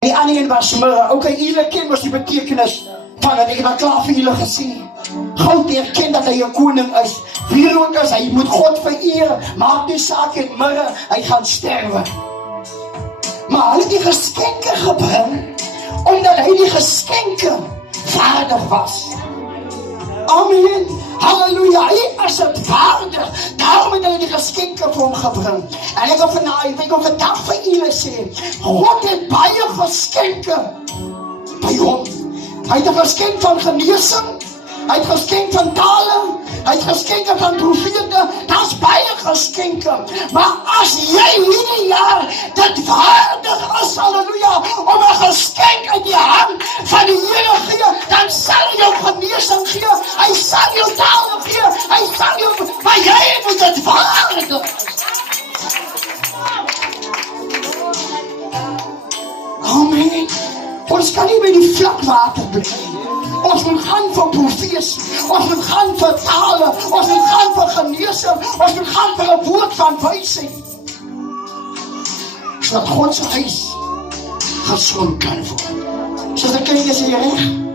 Die ander een was mirre. Okay, julle ken mos die betekenis van het. Ek het al klaar vir julle gesê. Goud erken dat hy 'n koning is. Wierook is, hy moet God vereer. Maak nie saak in mirre, hy gaan sterwe. Maar hy het die geskenke gebring, omdat hy die geskenke vaardig was. Amen. Halleluja, hy is het waardig. Daarom het hy die geskenke vir hom gebring. En ek wil vandag vir julle sê, God het baie geskenke by hom. Hy het 'n geskenk van genesing, hy het geskenk van tale, hy het geskenke van profete, daar's baie geskenke. Maar as jy hierdie jaar dit waardig is, halleluja, om 'n geskenk uit die hand van die Here gee, dan sal hy jou genesing gee, hy sal jou tale gee, hy sal jou, maar jy moet dit waardig is. Amen. Ons kan nie by die vlakwater bly. Ons moet gaan vir profesie, ons moet gaan vir tale, ons moet gaan vir genesing, ons moet gaan vir 'n woord van wysheid. Sodat God se huis gesond kan word. Soos ek kyk, is jy reg?